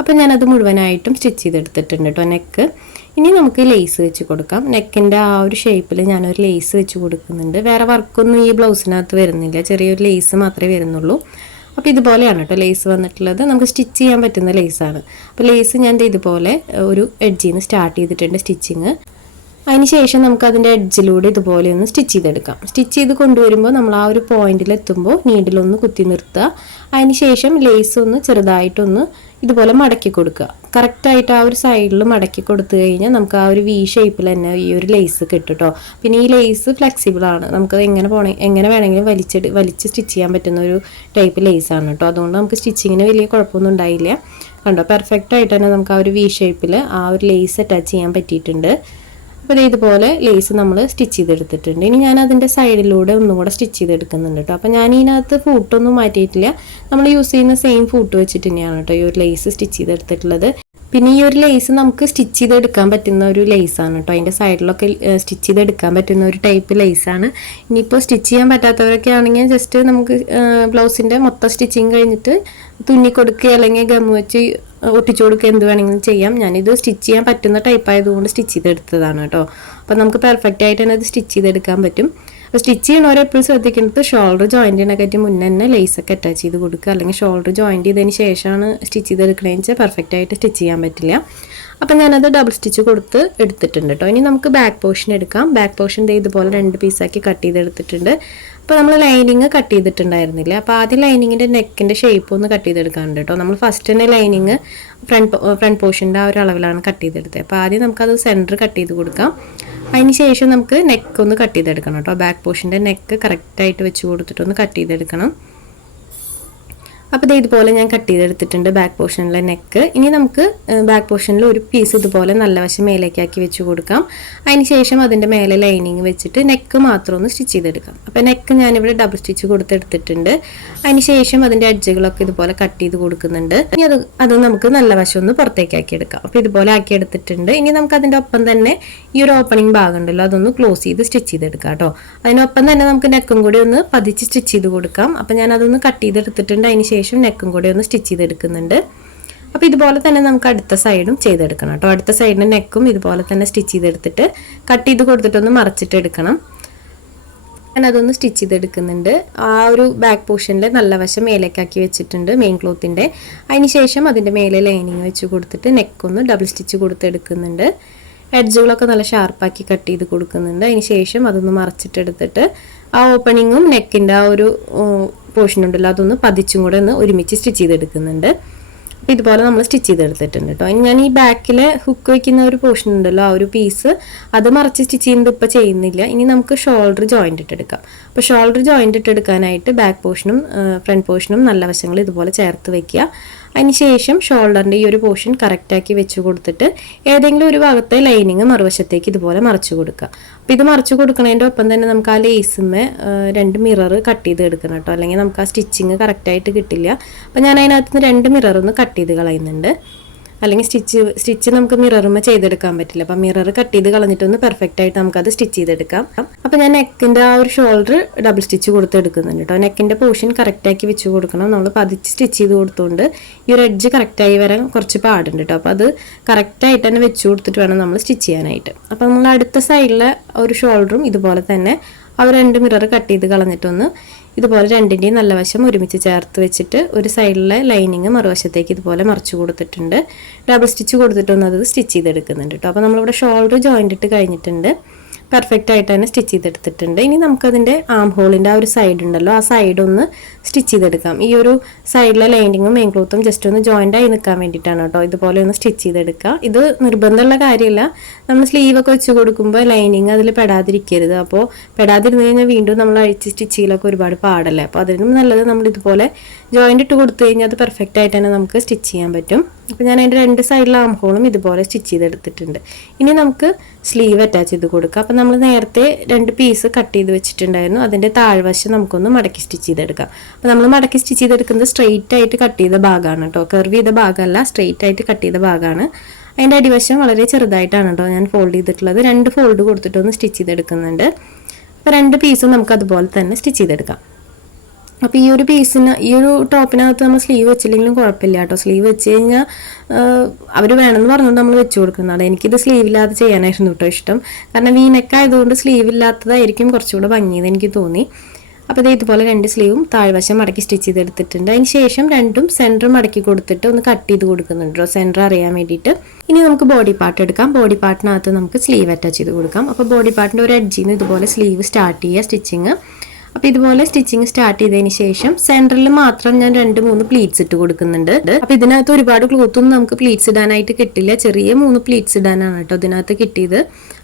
അപ്പോൾ ഞാനത് മുഴുവനായിട്ടും സ്റ്റിച്ച് ചെയ്തെടുത്തിട്ടുണ്ട് കേട്ടോ നെക്ക് ഇനി നമുക്ക് ലേസ് വെച്ച് കൊടുക്കാം. നെക്കിന്റെ ആ ഒരു ഷേപ്പിൽ ഞാനൊരു ലേസ് വെച്ച് കൊടുക്കുന്നുണ്ട്. വേറെ വർക്കൊന്നും ഈ ബ്ലൗസിനകത്ത് വരുന്നില്ല. ചെറിയൊരു ലേസ് മാത്രമേ വരുന്നുള്ളൂ. അപ്പോൾ ഇതുപോലെയാണ് കേട്ടോ ലേസ് വന്നിട്ടുള്ളത്. നമുക്ക് സ്റ്റിച്ച് ചെയ്യാൻ പറ്റുന്ന ലേസാണ് അപ്പോൾ ലേസ് ഞാൻ ഇതുപോലെ ഒരു എഡ്ജിൽ നിന്ന് സ്റ്റാർട്ട് ചെയ്തിട്ടുണ്ട് സ്റ്റിച്ചിങ് അതിന് ശേഷം നമുക്ക് അതിന്റെ എഡ്ജിലൂടെ ഇതുപോലെ ഒന്ന് സ്റ്റിച്ച് ചെയ്തെടുക്കാം. സ്റ്റിച്ച് ചെയ്ത് കൊണ്ടുവരുമ്പോൾ നമ്മൾ ആ ഒരു പോയിന്റിൽ എത്തുമ്പോൾ നീഡിലൊന്ന് കുത്തി നിർത്തുക. അതിന് ശേഷം ലേസ് ഒന്ന് ചെറുതായിട്ടൊന്ന് ഇതുപോലെ മടക്കി കൊടുക്കുക. കറക്റ്റായിട്ട് ആ ഒരു സൈഡിൽ മടക്കി കൊടുത്തു കഴിഞ്ഞാൽ നമുക്ക് ആ ഒരു വി ഷേപ്പിൽ തന്നെ ഈ ഒരു ലേസ് കിട്ടും കേട്ടോ പിന്നെ ഈ ലേസ് ഫ്ലെക്സിബിൾ ആണ്. നമുക്കത് എങ്ങനെ പോണേ എങ്ങനെ വേണമെങ്കിലും വലിച്ചെടു വലിച്ച് സ്റ്റിച്ച് ചെയ്യാൻ പറ്റുന്ന ഒരു ടൈപ്പ് ലേസ് ആണ് കേട്ടോ അതുകൊണ്ട് നമുക്ക് സ്റ്റിച്ചിങ്ങിന് വലിയ കുഴപ്പമൊന്നും ഉണ്ടായില്ല. കണ്ടോ? പെർഫെക്റ്റ് ആയിട്ട് തന്നെ നമുക്ക് ആ ഒരു വി ഷേപ്പിൽ ആ ഒരു ലേസ് അറ്റാച്ച് ചെയ്യാൻ പറ്റിയിട്ടുണ്ട്. അപ്പോൾ ഇതുപോലെ ലേസ് നമ്മൾ സ്റ്റിച്ച് ചെയ്തെടുത്തിട്ടുണ്ട്. ഇനി ഞാൻ അതിന്റെ സൈഡിലൂടെ ഒന്നും കൂടെ സ്റ്റിച്ച് ചെയ്തെടുക്കുന്നുണ്ട് കേട്ടോ അപ്പോൾ ഞാൻ ഇതിനകത്ത് ഫൂട്ടൊന്നും മാറ്റിയിട്ടില്ല. നമ്മൾ യൂസ് ചെയ്യുന്ന സെയിം ഫൂട്ട് വെച്ചിട്ട് തന്നെയാണ് കേട്ടോ ഈ ഒരു ലേസ് സ്റ്റിച്ച് ചെയ്തെടുത്തിട്ടുള്ളത്. പിന്നെ ഈ ഒരു ലേസ് നമുക്ക് സ്റ്റിച്ച് ചെയ്തെടുക്കാൻ പറ്റുന്ന ഒരു ലേസാണ് കേട്ടോ അതിന്റെ സൈഡിലൊക്കെ സ്റ്റിച്ച് ചെയ്തെടുക്കാൻ പറ്റുന്ന ഒരു ടൈപ്പ് ലേസാണ് ഇനിയിപ്പോൾ സ്റ്റിച്ച് ചെയ്യാൻ പറ്റാത്തവരൊക്കെ ആണെങ്കിൽ ജസ്റ്റ് നമുക്ക് ബ്ലൗസിന്റെ മൊത്തം സ്റ്റിച്ചിങ് കഴിഞ്ഞിട്ട് തുന്നി കൊടുക്കുക അല്ലെങ്കിൽ ഗം വെച്ച് ഒട്ടിച്ചു കൊടുക്കുക എന്ത് വേണമെങ്കിലും ചെയ്യാം. ഞാനിത് സ്റ്റിച്ച് ചെയ്യാൻ പറ്റുന്ന ടൈപ്പ് ആയതുകൊണ്ട് സ്റ്റിച്ച് ചെയ്തെടുത്തതാണ് കേട്ടോ അപ്പോൾ നമുക്ക് പെർഫെക്റ്റ് ആയിട്ട് തന്നെ ഇത് സ്റ്റിച്ച് ചെയ്തെടുക്കാൻ പറ്റും. അപ്പോൾ സ്റ്റിച്ച് ചെയ്യണവരെ എപ്പോഴും ശ്രദ്ധിക്കുന്നത് ഷോൾഡർ ജോയിന്റിനെക്കാട്ടി മുന്നേ തന്നെ ലേസൊക്കെ അറ്റാച്ച് ചെയ്ത് കൊടുക്കുക. അല്ലെങ്കിൽ ഷോൾഡർ ജോയിന്റ് ചെയ്തതിന് ശേഷമാണ് സ്റ്റിച്ച് ചെയ്തെടുക്കണമെന്ന് വെച്ചാൽ പെർഫെക്റ്റ് ആയിട്ട് സ്റ്റിച്ച് ചെയ്യാൻ പറ്റില്ല. അപ്പം ഞാനത് ഡബിൾ സ്റ്റിച്ച് കൊടുത്ത് എടുത്തിട്ടുണ്ട് കേട്ടോ ഇനി നമുക്ക് ബാക്ക് പോർഷൻ എടുക്കാം. ബാക്ക് പോർഷൻ ഇതുപോലെ രണ്ട് പീസാക്കി കട്ട് ചെയ്തെടുത്തിട്ടുണ്ട് അപ്പോൾ നമ്മൾ ലൈനിങ് കട്ട് ചെയ്തിട്ടുണ്ടായിരുന്നില്ല? അപ്പോൾ ആദ്യം ലൈനിങ്ങിന്റെ നെക്കിന്റെ ഷേപ്പ് ഒന്ന് കട്ട് ചെയ്തെടുക്കാനുണ്ട് കേട്ടോ നമ്മൾ ഫസ്റ്റ് തന്നെ ലൈനിങ് ഫ്രണ്ട് ഫ്രണ്ട് പോർഷന്റെ ആ ഒരു അളവിലാണ് കട്ട് ചെയ്തെടുത്തത്. അപ്പോൾ ആദ്യം നമുക്കത് സെന്റർ കട്ട് ചെയ്ത് കൊടുക്കാം. അതിന് ശേഷം നമുക്ക് നെക്ക് ഒന്ന് കട്ട് ചെയ്തെടുക്കണം കേട്ടോ ബാക്ക് പോർഷന്റെ നെക്ക് കറക്റ്റായിട്ട് വെച്ച് കൊടുത്തിട്ടൊന്ന് കട്ട് ചെയ്തെടുക്കണം. അപ്പോൾ ദേ ഇതുപോലെ ഞാൻ കട്ട് ചെയ്തെടുത്തിട്ടുണ്ട് ബാക്ക് പോർഷനിലെ നെക്ക് ഇനി നമുക്ക് ബാക്ക് പോർഷനിൽ ഒരു പീസ് ഇതുപോലെ നല്ല വശം മേലേക്കാക്കി വെച്ച് കൊടുക്കാം. അതിന് ശേഷം അതിന്റെ മേലെ ലൈനിങ് വെച്ചിട്ട് നെക്ക് മാത്രം ഒന്ന് സ്റ്റിച്ച് ചെയ്തെടുക്കാം. അപ്പോൾ നെക്ക് ഞാനിവിടെ ഡബിൾ സ്റ്റിച്ച് കൊടുത്തെടുത്തിട്ടുണ്ട്. അതിന് ശേഷം അതിന്റെ അഡ്ജുകളൊക്കെ ഇതുപോലെ കട്ട് ചെയ്ത് കൊടുക്കുന്നുണ്ട്. ഇനി അത് അത് നമുക്ക് നല്ല വശം ഒന്ന് പുറത്തേക്കാക്കി എടുക്കാം. അപ്പോൾ ഇതുപോലെ ആക്കി എടുത്തിട്ടുണ്ട്. ഇനി നമുക്ക് അതിന്റെ ഒപ്പം തന്നെ ഈ ഒരു ഓപ്പണിംഗ് ഭാഗം ഉണ്ടല്ലോ അതൊന്ന് ക്ലോസ് ചെയ്ത് സ്റ്റിച്ച് ചെയ്തെടുക്കാം കേട്ടോ. അതിനൊപ്പം തന്നെ നമുക്ക് നെക്കും കൂടി ഒന്ന് പതിച്ച് സ്റ്റിച്ച് ചെയ്ത് കൊടുക്കാം. അപ്പോൾ ഞാൻ അതൊന്ന് കട്ട് ചെയ്തെടുത്തിട്ടുണ്ട്. അതിന് ശേഷം നെക്കും കൂടി ഒന്ന് സ്റ്റിച്ച് ചെയ്തെടുക്കുന്നുണ്ട്. അപ്പോൾ ഇതുപോലെ തന്നെ നമുക്ക് അടുത്ത സൈഡും ചെയ്തെടുക്കണം കേട്ടോ. അടുത്ത സൈഡിന്റെ നെക്കും ഇതുപോലെ തന്നെ സ്റ്റിച്ച് ചെയ്തെടുത്തിട്ട് കട്ട് ചെയ്ത് കൊടുത്തിട്ടൊന്ന് മറച്ചിട്ട് എടുക്കണം. ഞാൻ അതൊന്ന് സ്റ്റിച്ച് ചെയ്തെടുക്കുന്നുണ്ട്. ആ ഒരു ബാക്ക് പോർഷനിൽ നല്ല വശം മേലേക്കാക്കി വെച്ചിട്ടുണ്ട് മെയിൻ ക്ലോത്തിന്റെ അതിന് ശേഷം അതിന്റെ മേലെ ലൈനിങ് വെച്ച് കൊടുത്തിട്ട് നെക്കൊന്ന് ഡബിൾ സ്റ്റിച്ച് കൊടുത്തെടുക്കുന്നുണ്ട്. എഡ്ജുകളൊക്കെ നല്ല ഷാർപ്പാക്കി കട്ട് ചെയ്ത് കൊടുക്കുന്നുണ്ട്. അതിന് ശേഷം അതൊന്ന് മറച്ചിട്ടെടുത്തിട്ട് ആ ഓപ്പണിങ്ങും നെക്കിന്റെ ആ ഒരു പോർഷൻ ഉണ്ടല്ലോ അതൊന്ന് പതിച്ചും കൂടെ ഒന്ന് ഒരുമിച്ച് സ്റ്റിച്ച് ചെയ്തെടുക്കുന്നുണ്ട്. അപ്പോൾ ഇതുപോലെ നമ്മൾ സ്റ്റിച്ച് ചെയ്തെടുത്തിട്ടുണ്ട് കേട്ടോ. ഞാൻ ഈ ബാക്കിലെ ഹുക്ക് വയ്ക്കുന്ന ഒരു പോർഷൻ ഉണ്ടല്ലോ ആ ഒരു പീസ് അത് മറച്ച് സ്റ്റിച്ച് ചെയ്യുന്നത് ഇപ്പോൾ ചെയ്യുന്നില്ല. ഇനി നമുക്ക് ഷോൾഡർ ജോയിന്റ് ഇട്ടെടുക്കാം. അപ്പോൾ ഷോൾഡർ ജോയിന്റ് ഇട്ടെടുക്കാനായിട്ട് ബാക്ക് പോർഷനും ഫ്രണ്ട് പോർഷനും നല്ല വശങ്ങൾ ഇതുപോലെ ചേർത്ത് വെക്കുക. അതിന് ശേഷം ഷോൾഡറിന്റെ ഈ ഒരു പോർഷൻ കറക്റ്റാക്കി വെച്ച് കൊടുത്തിട്ട് ഏതെങ്കിലും ഒരു ഭാഗത്തെ ലൈനിങ് മറുവശത്തേക്ക് ഇതുപോലെ മറച്ചു കൊടുക്കുക. അപ്പോൾ ഇത് മറച്ചു കൊടുക്കുന്നതിന്റെ ഒപ്പം തന്നെ നമുക്ക് ആ ലേസുമ്മേ രണ്ട് മിറർ കട്ട് ചെയ്ത് എടുക്കണം കേട്ടോ. അല്ലെങ്കിൽ നമുക്ക് ആ സ്റ്റിച്ചിങ് കറക്റ്റായിട്ട് കിട്ടില്ല. അപ്പോൾ ഞാൻ അതിനകത്ത് നിന്ന് രണ്ട് മിറർ ഒന്ന് കട്ട് ചെയ്ത് കളയുന്നുണ്ട്. അല്ലെങ്കിൽ സ്റ്റിച്ച് സ്റ്റിച്ച് നമുക്ക് മിററുമ്മ ചെയ്തെടുക്കാൻ പറ്റില്ല. അപ്പം മിറർ കട്ട് ചെയ്ത് കളഞ്ഞിട്ടൊന്ന് പെർഫെക്റ്റ് ആയിട്ട് നമുക്കത് സ്റ്റിച്ച് ചെയ്തെടുക്കാം. അപ്പം ഞാൻ നെക്കിന്റെ ആ ഒരു ഷോൾഡർ ഡബിൾ സ്റ്റിച്ച് കൊടുത്ത് എടുക്കുന്നുണ്ട് കേട്ടോ നെക്കിന്റെ പോർഷൻ കറക്റ്റാക്കി വെച്ച് കൊടുക്കണം. നമ്മൾ പതിച്ച് സ്റ്റിച്ച് ചെയ്ത് കൊടുത്തുകൊണ്ട് ഈ ഒരു എഡ്ജ് കറക്റ്റായി വരാൻ കുറച്ച് പാടുണ്ട് കേട്ടോ. അപ്പോൾ അത് കറക്റ്റായിട്ട് തന്നെ വെച്ച് കൊടുത്തിട്ട് വേണം നമ്മൾ സ്റ്റിച്ച് ചെയ്യാനായിട്ട്. അപ്പോൾ നമ്മൾ അടുത്ത സൈഡിലെ ഒരു ഷോൾഡറും ഇതുപോലെ തന്നെ ഒരു രണ്ട് മിറർ കട്ട് ചെയ്ത് കളഞ്ഞിട്ടൊന്ന് ഇതുപോലെ രണ്ടിന്റെയും നല്ല വശം ഒരുമിച്ച് ചേർത്ത് വെച്ചിട്ട് ഒരു സൈഡിലെ ലൈനിങ് മറുവശത്തേക്ക് ഇതുപോലെ മറിച്ച് കൊടുത്തിട്ടുണ്ട്. ഡബിൾ സ്റ്റിച്ച് കൊടുത്തിട്ടൊന്ന് അത് സ്റ്റിച്ച് ചെയ്തെടുക്കുന്നുണ്ട് കേട്ടോ അപ്പോൾ നമ്മളിവിടെ ഷോൾഡർ ജോയിന്റ് ഇട്ട് കഴിഞ്ഞിട്ടുണ്ട്. പെർഫെക്റ്റ് ആയിട്ട് തന്നെ സ്റ്റിച്ച് ചെയ്തെടുത്തിട്ടുണ്ട്. ഇനി നമുക്കതിന്റെ ആം ഹോളിന്റെ ആ ഒരു സൈഡ് ഉണ്ടല്ലോ ആ സൈഡ് ഒന്ന് സ്റ്റിച്ച് ചെയ്തെടുക്കാം. ഈ ഒരു സൈഡിലെ ലൈനിങ്ങും മെയിൻ ക്ലോത്തും ജസ്റ്റ് ഒന്ന് ജോയിന്റ് ആയി നിൽക്കാൻ വേണ്ടിയിട്ടാണ് കേട്ടോ ഇതുപോലെ ഒന്ന് സ്റ്റിച്ച് ചെയ്തെടുക്കുക. ഇത് നിർബന്ധമുള്ള കാര്യമല്ല. നമ്മൾ സ്ലീവൊക്കെ വെച്ച് കൊടുക്കുമ്പോൾ ലൈനിങ് അതിൽ പെടാതിരിക്കരുത്. അപ്പോൾ പെടാതിരുന്ന് കഴിഞ്ഞാൽ വീണ്ടും നമ്മൾ അഴിച്ച് സ്റ്റിച്ച് ചെയ്യലൊക്കെ ഒരുപാട് പാടല്ലേ? അപ്പോൾ അതിനും നല്ലത് നമ്മൾ ഇതുപോലെ ജോയിന്റ് ഇട്ട് കൊടുത്തു കഴിഞ്ഞാൽ അത് പെർഫെക്റ്റ് ആയിട്ട് തന്നെ നമുക്ക് സ്റ്റിച്ച് ചെയ്യാൻ പറ്റും. അപ്പോൾ ഞാൻ അതിന്റെ രണ്ട് സൈഡിലെ ആം ഹോളും ഇതുപോലെ സ്റ്റിച്ച് ചെയ്തെടുത്തിട്ടുണ്ട്. ഇനി നമുക്ക് സ്ലീവ് അറ്റാച്ച് ചെയ്ത് കൊടുക്കുക. അപ്പം നമ്മൾ നേരത്തെ രണ്ട് പീസ് കട്ട് ചെയ്ത് വെച്ചിട്ടുണ്ടായിരുന്നു. അതിന്റെ താഴ്വശം നമുക്കൊന്ന് മടക്കി സ്റ്റിച്ച് ചെയ്തെടുക്കാം. അപ്പം നമ്മൾ മടക്കി സ്റ്റിച്ച് ചെയ്തെടുക്കുന്നത് സ്ട്രെയിറ്റ് ആയിട്ട് കട്ട് ചെയ്ത ഭാഗമാണ് കേട്ടോ. കർവ് ചെയ്ത ഭാഗമല്ല സ്ട്രെയിറ്റ് ആയിട്ട് കട്ട് ചെയ്ത ഭാഗമാണ്. അതിന്റെ അടിവശം വളരെ ചെറുതായിട്ടാണ് കേട്ടോ ഞാൻ ഫോൾഡ് ചെയ്തിട്ടുള്ളത്. രണ്ട് ഫോൾഡ് കൊടുത്തിട്ടൊന്ന് സ്റ്റിച്ച് ചെയ്തെടുക്കുന്നുണ്ട്. അപ്പോൾ രണ്ട് പീസും നമുക്ക് അതുപോലെ തന്നെ സ്റ്റിച്ച് ചെയ്തെടുക്കാം. അപ്പോൾ ഈ ഒരു പീസിന് ഈ ഒരു ടോപ്പിനകത്ത് നമ്മൾ സ്ലീവ് വെച്ചില്ലെങ്കിലും കുഴപ്പമില്ല കേട്ടോ. സ്ലീവ് വെച്ച് കഴിഞ്ഞാൽ അവർ വേണമെന്ന് പറഞ്ഞുകൊണ്ട് നമ്മൾ വെച്ച് കൊടുക്കുന്നതാണ് എനിക്കിത് സ്ലീവ് ഇല്ലാതെ ചെയ്യാനായിരുന്നു കേട്ടോ ഇഷ്ടം. കാരണം വീനൊക്കെ ആയതുകൊണ്ട് സ്ലീവ് ഇല്ലാത്തതായിരിക്കും കുറച്ചുകൂടെ ഭംഗിയത് എനിക്ക് തോന്നി. അപ്പോൾ ഇത് ഇതുപോലെ രണ്ട് സ്ലീവും താഴ്വശം മടക്കി സ്റ്റിച്ച് ചെയ്തെടുത്തിട്ടുണ്ട്. അതിന് ശേഷം രണ്ടും സെന്റർ മടക്കി കൊടുത്തിട്ട് ഒന്ന് കട്ട് ചെയ്ത് കൊടുക്കുന്നുണ്ടോ സെന്റർ അറിയാൻ വേണ്ടിയിട്ട്. ഇനി നമുക്ക് ബോഡി പാർട്ട് എടുക്കാം. ബോഡി പാർട്ടിനകത്ത് നമുക്ക് സ്ലീവ് അറ്റാച്ച് ചെയ്ത് കൊടുക്കാം. അപ്പോൾ ബോഡി പാർട്ടിന്റെ ഒരു എഡ്ജിൽ നിന്ന് ഇതുപോലെ സ്ലീവ് സ്റ്റാർട്ട് ചെയ്യുക സ്റ്റിച്ചിങ് അപ്പോൾ ഇതുപോലെ സ്റ്റിച്ചിങ് സ്റ്റാർട്ട് ചെയ്തതിന് ശേഷം സെന്ററിൽ മാത്രം ഞാൻ രണ്ട് മൂന്ന് പ്ലീറ്റ്സ് ഇട്ട് കൊടുക്കുന്നുണ്ട്. അപ്പോൾ ഇതിനകത്ത് ഒരുപാട് ക്ലോത്തൊന്നും നമുക്ക് പ്ലീറ്റ്സ് ഇടാനായിട്ട് കിട്ടില്ല. ചെറിയ മൂന്ന് പ്ലീറ്റ്സ് ഇടാനാണ് കേട്ടോ ഇതിനകത്ത് കിട്ടിയത്.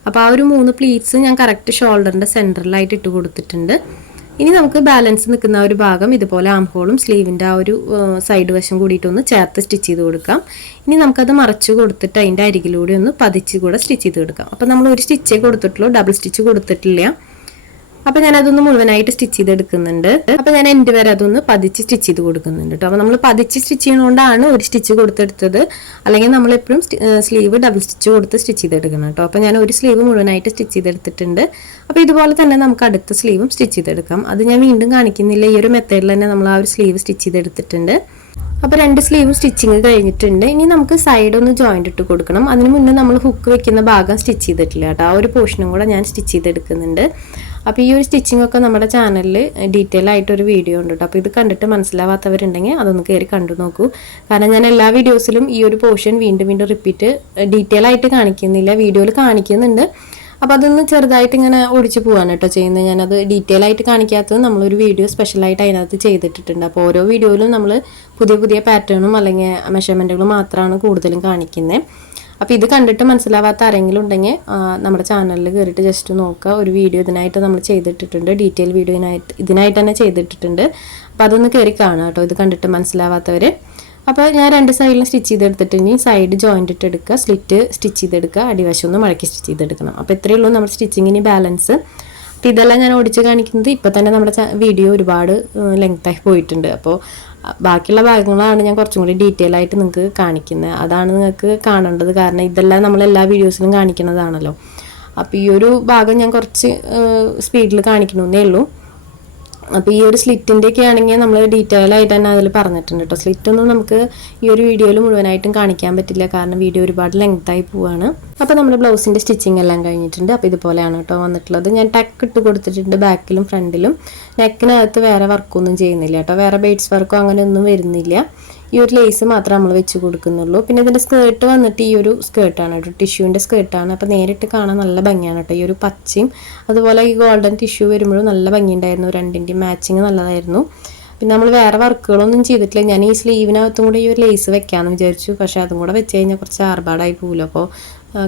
അപ്പോൾ ആ ഒരു മൂന്ന് പ്ലീറ്റ്സ് ഞാൻ കറക്റ്റ് ഷോൾഡറിന്റെ സെന്ററിലായിട്ട് ഇട്ട് കൊടുത്തിട്ടുണ്ട്. ഇനി നമുക്ക് ബാലൻസ് നിൽക്കുന്ന ഒരു ഭാഗം ഇതുപോലെ ആം ഹോളും സ്ലീവിന്റെ ആ ഒരു സൈഡ് വശം കൂടിയിട്ടൊന്ന് ചേർത്ത് സ്റ്റിച്ച് ചെയ്ത് കൊടുക്കാം. ഇനി നമുക്കത് മറച്ചു കൊടുത്തിട്ട് അതിന്റെ അരികിലൂടെ ഒന്ന് പതിച്ച് കൂടെ സ്റ്റിച്ച് ചെയ്ത് കൊടുക്കാം. അപ്പോൾ നമ്മൾ ഒരു സ്റ്റിച്ചേ കൊടുത്തിട്ടുള്ളൂ ഡബിൾ സ്റ്റിച്ച് കൊടുത്തിട്ടില്ല. അപ്പൊ ഞാൻ അതൊന്ന് മുഴുവനായിട്ട് സ്റ്റിച്ച് ചെയ്ത് ചെയ്തെടുക്കുന്നുണ്ട്. അപ്പൊ ഞാൻ എന്റെ വരെ അതൊന്ന് പതിച്ച് സ്റ്റിച്ച് ചെയ്ത് കൊടുക്കുന്നുണ്ട് കേട്ടോ അപ്പൊ നമ്മൾ പതിച്ച് സ്റ്റിച്ച് ചെയ്യുന്നതുകൊണ്ടാണ് ഒരു സ്റ്റിച്ച് കൊടുത്തെടുത്തത്. അല്ലെങ്കിൽ നമ്മൾ എപ്പോഴും സ്ലീവ് ഡബിൾ സ്റ്റിച്ച് കൊടുത്ത് സ്റ്റിച്ച് ചെയ്തെടുക്കണം കേട്ടോ അപ്പൊ ഞാൻ ഒരു സ്ലീവ് മുഴുവനായിട്ട് സ്റ്റിച്ച് ചെയ്തെടുത്തിട്ടുണ്ട്. അപ്പൊ ഇതുപോലെ തന്നെ നമുക്ക് അടുത്ത സ്ലീവും സ്റ്റിച്ച് ചെയ്തെടുക്കാം. അത് ഞാൻ വീണ്ടും കാണിക്കുന്നില്ല. ഈ ഒരു മെത്തേഡിൽ തന്നെ നമ്മൾ ആ ഒരു സ്ലീവ് സ്റ്റിച്ച് ചെയ്തെടുത്തിട്ടുണ്ട്. അപ്പോൾ രണ്ട് സ്ലീവും സ്റ്റിച്ചിങ് കഴിഞ്ഞിട്ടുണ്ട്. ഇനി നമുക്ക് സൈഡ് ഒന്ന് ജോയിന്റ് ഇട്ട് കൊടുക്കണം. അതിന് മുന്നേ നമ്മൾ ഹുക്ക് വെക്കുന്ന ഭാഗം സ്റ്റിച്ച് ചെയ്തിട്ടില്ല കേട്ടോ ആ ഒരു പോർഷനും കൂടെ ഞാൻ സ്റ്റിച്ച് ചെയ്തെടുക്കുന്നുണ്ട്. അപ്പോൾ ഈ ഒരു സ്റ്റിച്ചിങ് ഒക്കെ നമ്മുടെ ചാനലിൽ ഡീറ്റെയിൽ ആയിട്ട് ഒരു വീഡിയോ ഉണ്ട് കേട്ടോ അപ്പോൾ ഇത് കണ്ടിട്ട് മനസ്സിലാവാത്തവരുണ്ടെങ്കിൽ അതൊന്ന് കയറി കണ്ടു നോക്കൂ. കാരണം ഞാൻ എല്ലാ വീഡിയോസിലും ഈ ഒരു പോർഷൻ വീണ്ടും വീണ്ടും റിപ്പീറ്റ് ഡീറ്റെയിൽ ആയിട്ട് കാണിക്കുന്നില്ല. വീഡിയോയിൽ കാണിക്കുന്നുണ്ട്. അപ്പോൾ അതൊന്ന് ചെറുതായിട്ട് ഇങ്ങനെ ഒടിച്ചു പോവാണ് കേട്ടോ ചെയ്യുന്നത്. ഞാനത് ഡീറ്റെയിൽ ആയിട്ട് കാണിക്കാത്തത് നമ്മളൊരു വീഡിയോ സ്പെഷ്യലായിട്ട് അതിനകത്ത് ചെയ്തിട്ടിട്ടുണ്ട്. അപ്പോൾ ഓരോ വീഡിയോയിലും നമ്മൾ പുതിയ പുതിയ പാറ്റേണും അല്ലെങ്കിൽ മെഷർമെന്റുകളും മാത്രമാണ് കൂടുതലും കാണിക്കുന്നത് അപ്പോൾ ഇത് കണ്ടിട്ട് മനസ്സിലാവാത്ത ആരെങ്കിലും ഉണ്ടെങ്കിൽ നമ്മുടെ ചാനലിൽ കയറിയിട്ട് ജസ്റ്റ് നോക്കുക. ഒരു വീഡിയോ ഇതിനായിട്ട് നമ്മൾ ചെയ്തിട്ടിട്ടുണ്ട്. ഡീറ്റെയിൽ വീഡിയോ ഇതിനായിട്ട് ഇതിനായിട്ട് തന്നെ ചെയ്തിട്ടിട്ടുണ്ട്. അപ്പോൾ അതൊന്ന് കയറി കാണുക കേട്ടോ. ഇത് കണ്ടിട്ട് മനസ്സിലാവാത്തവർ അപ്പോൾ ഞാൻ രണ്ട് സൈഡിലും സ്റ്റിച്ച് ചെയ്തെടുത്തിട്ടുണ്ടെങ്കിൽ സൈഡ് ജോയിന്റ് ഇട്ട് എടുക്കുക. സ്ലിറ്റ് സ്റ്റിച്ച് ചെയ്തെടുക്കുക. അടിവശം ഒന്ന് മടക്കി സ്റ്റിച്ച് ചെയ്തെടുക്കണം. അപ്പോൾ ഇത്രയേ ഉള്ളൂ നമ്മുടെ സ്റ്റിച്ചിങ്ങിന് ബാലൻസ് അപ്പോൾ ഇതെല്ലാം ഞാൻ ഓടിച്ച് കാണിക്കുന്നത് ഇപ്പോൾ തന്നെ നമ്മുടെ വീഡിയോ ഒരുപാട് ലെങ്തായി പോയിട്ടുണ്ട്. അപ്പോൾ ബാക്കിയുള്ള ഭാഗങ്ങളാണ് ഞാൻ കുറച്ചും കൂടി ഡീറ്റെയിൽ ആയിട്ട് നിങ്ങൾക്ക് കാണിക്കുന്നത് അതാണ് നിങ്ങൾക്ക് കാണേണ്ടത്. കാരണം ഇതെല്ലാം നമ്മൾ എല്ലാ വീഡിയോസിലും കാണിക്കുന്നതാണല്ലോ. അപ്പോൾ ഈ ഒരു ഭാഗം ഞാൻ കുറച്ച് സ്പീഡിൽ കാണിക്കണമെന്നേ ഉള്ളൂ. അപ്പോൾ ഈ ഒരു സ്ലിറ്റിന്റെയൊക്കെ ആണെങ്കിൽ നമ്മൾ ഡീറ്റെയിൽ ആയിട്ട് തന്നെ അതിൽ പറഞ്ഞിട്ടുണ്ട് കേട്ടോ സ്ലിറ്റ് ഒന്നും നമുക്ക് ഈ ഒരു വീഡിയോയിൽ മുഴുവനായിട്ടും കാണിക്കാൻ പറ്റില്ല. കാരണം വീഡിയോ ഒരുപാട് ലെങ്തായി പോവാണ്. അപ്പോൾ നമ്മൾ ബ്ലൗസിന്റെ സ്റ്റിച്ചിങ് എല്ലാം കഴിഞ്ഞിട്ടുണ്ട്. അപ്പോൾ ഇതുപോലെയാണ് കേട്ടോ വന്നിട്ടുള്ളത്. ഞാൻ ടക്ക് ഇട്ട് കൊടുത്തിട്ടുണ്ട് ബാക്കിലും ഫ്രണ്ടിലും നെക്കിനകത്ത് വേറെ വർക്കൊന്നും ചെയ്യുന്നില്ല കേട്ടോ വേറെ ബെയ്ഡ്സ് വർക്കോ അങ്ങനെ ഒന്നും വരുന്നില്ല. ഈ ഒരു ലേസ് മാത്രമേ നമ്മൾ വെച്ച് കൊടുക്കുന്നുള്ളൂ. പിന്നെ ഇതിന്റെ സ്കേർട്ട് വന്നിട്ട് ഈ ഒരു സ്കേർട്ടാണ് കേട്ടോ. ടിഷ്യൂവിന്റെ സ്കേർട്ടാണ് അപ്പോൾ നേരിട്ട് കാണാൻ നല്ല ഭംഗിയാണ് കേട്ടോ. ഈ ഒരു പച്ചയും അതുപോലെ ഈ ഗോൾഡൻ ടിഷ്യൂ വരുമ്പോഴും നല്ല ഭംഗിയുണ്ടായിരുന്നു. രണ്ടിന്റെയും മാച്ചിങ് നല്ലതായിരുന്നു. പിന്നെ നമ്മൾ വേറെ വർക്കുകളൊന്നും ചെയ്തിട്ടില്ല. ഞാൻ ഈ സ്ലീവിനകത്തും കൂടെ ഈ ഒരു ലേസ് വെക്കാമെന്ന് വിചാരിച്ചു. പക്ഷേ അതും കൂടെ വെച്ച് കഴിഞ്ഞാൽ കുറച്ച് ആർഭാടായി പോകുമല്ലോ അപ്പോൾ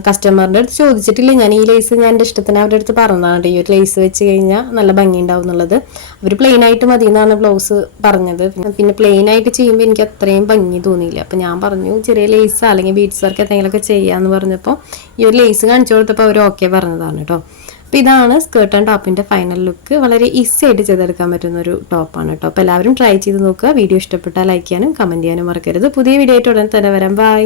കസ്റ്റമറിന്റെ അടുത്ത് ചോദിച്ചിട്ടില്ല. ഞാൻ ഈ ലേസ് ഞാൻ എന്റെ ഇഷ്ടത്തിന് അവരുടെ അടുത്ത് പറഞ്ഞതാണ് ഈ ഒരു ലേസ് വെച്ച് കഴിഞ്ഞാൽ നല്ല ഭംഗി ഉണ്ടാവും എന്നുള്ളത് അവർ പ്ലെയിൻ ആയിട്ട് മതി എന്നാണ് ബ്ലൗസ് പറഞ്ഞത്. പിന്നെ പ്ലെയിൻ ആയിട്ട് ചെയ്യുമ്പോൾ എനിക്ക് അത്രയും ഭംഗി തോന്നിയില്ല. അപ്പോൾ ഞാൻ പറഞ്ഞു ചെറിയ ലേസ് അല്ലെങ്കിൽ ബീഡ്സ് വർക്ക് എന്തെങ്കിലുമൊക്കെ ചെയ്യാമെന്ന് പറഞ്ഞപ്പോൾ ഈ ഒരു ലേസ് കാണിച്ചു കൊടുത്തപ്പോൾ അവർ ഓക്കെ പറഞ്ഞതാണ് കേട്ടോ. അപ്പോൾ ഇതാണ് സ്കേർട്ട് ആൻഡ് ടോപ്പിന്റെ ഫൈനൽ ലുക്ക് വളരെ ഈസി ആയിട്ട് ചെയ്തെടുക്കാൻ പറ്റുന്ന ഒരു ടോപ്പാണ് കേട്ടോ. അപ്പോൾ എല്ലാവരും ട്രൈ ചെയ്ത് നോക്കുക. വീഡിയോ ഇഷ്ടപ്പെട്ടാൽ ലൈക്ക് ചെയ്യാനും കമന്റ് ചെയ്യാനും മറക്കരുത്. പുതിയ വീഡിയോ ആയിട്ട് ഉടൻ തന്നെ വരാം. ബൈ